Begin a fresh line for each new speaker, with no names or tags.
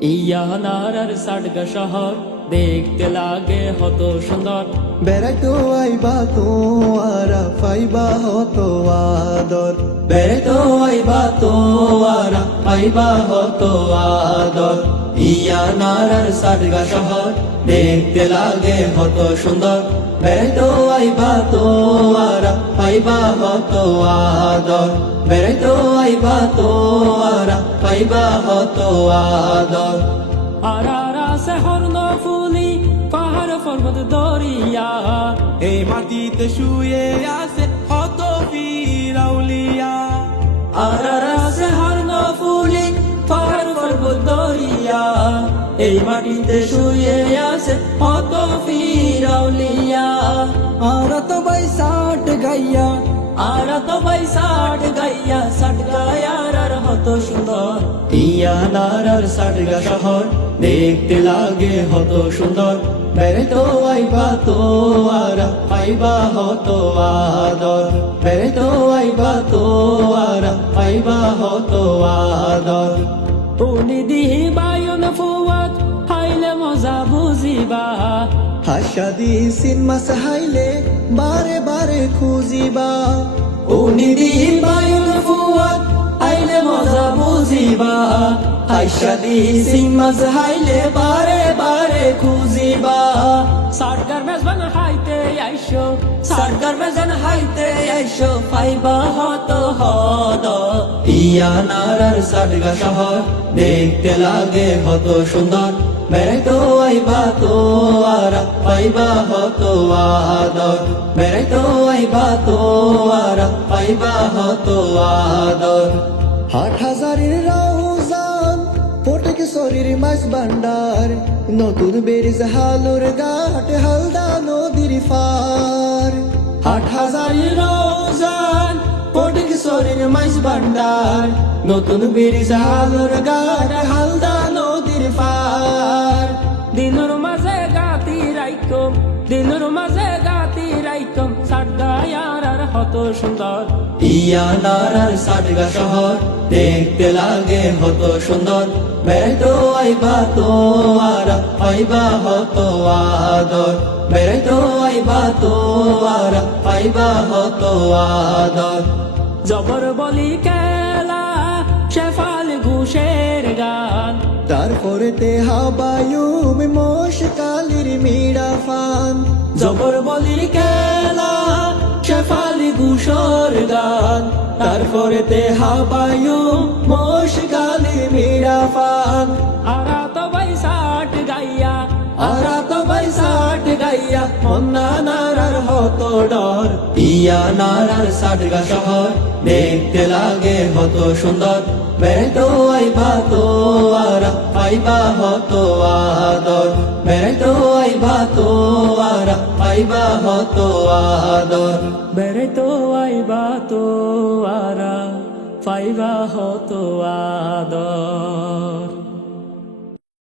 ইয়ানার সাডগা শহর দেখতে লাগে হত সুন্দর।
বেড়াইতো আইবা তোয়ারা পাইবা হতো আদর।
বেড়েতো আইবা তো আরা পাইবা হতো আদর। ইয়ানার সাডগা শহর দেখতে লাগে হত সুন্দর। বেড়েতো আইবা তো আরা পাইবা হতো আদর। বেড়েতো আইবা তো আরা পাইবা হতো আদর। আরারা শহর পাহাড় পর্বত দরিয়া।
এই মাটিতে শুয়ে আছে কত ফিরাউলিয়া
আরারা শহর ফুলি পাহাড় পর্বত দরিয়া। এই মাটিতে শুয়ে আছে কত ফিরাউলিয়া
আরা তো সাট গাইয়া।
আর তো ভাই গাইয়া হত সুন্দর ইয়া নারার ষাট গা শহর দেখতে লাগে হত সুন্দর। বেড়ে তো আইবা তো আর পাইবা হত আদর। বেড়ে তো আইবা তো আর পাইবা হত আদর। উনি দিহি বায়ন ফুয়াত হাইলে মজা বুঝিবা।
হাসা দি সিনেমা সাহাইলে বারে বারে খুঁজিবা।
উনি দিন বায়ুন বুঝিবা আইসা দি সিং হাইলে বারে বারে খুঁজিবা। সরকার মেজবান হাইতে আইসো সরকার মেজান হাইতে আইসো পাইবা হত হদ। ইয়া নারার সাডগা শহর দেখতে লাগে হত সুন্দর। বেড়াইতো আইবা তো আরা পাইবা হতো আদর। বেড়াইতো আইবা তো আরা পাইবা হতো আদর।
হাট হাজারের রাউজান ফোটে শরীর মাছ ভান্ডার। নতুন বেরিজ, হালুর ঘাট, হালদা নদীর ফার
আট হাজার রোজান পটিক শরীর মাইস ভান্ডার। নতুন ব্রিজ, হালুর গাড় হালদা নদীর পার। দিনুর মাঝে গাতি রাইকম দিনুর মাঝে সুন্দর। ইয়া নারার সাডগা শহর দেখতে লাগে হত সুন্দর। বেড়াইতো আইবা তো আর পাইবা হত আদর। বেড়াইতো আইবা তো আর পাইবা হত আদর। জবর বলি কেলা শেফাল ঘুষের গান।
তারপরে তে হাবায়ুম মোশ কালির মিড়া ফান।
জবর বলি কেলা তারপরে তে হাবায়ু মোশ গালি মিরা ফান আরা তো ভাই ষাট গাইয়া। আরা তো ভাই ষাট গাইয়া মন্না নারার হত ডর। ইয়া নারার ষাট গা শহর দেখতে লাগে হত সুন্দর। বেড়াইতো আইবা তো আরা পাইবা হতো আদর। বেড়াইতো আইবা তো আরা পাইবা হতো আদর। বেড়াইতো আইবা তো আরা পাইবা হতো আদর।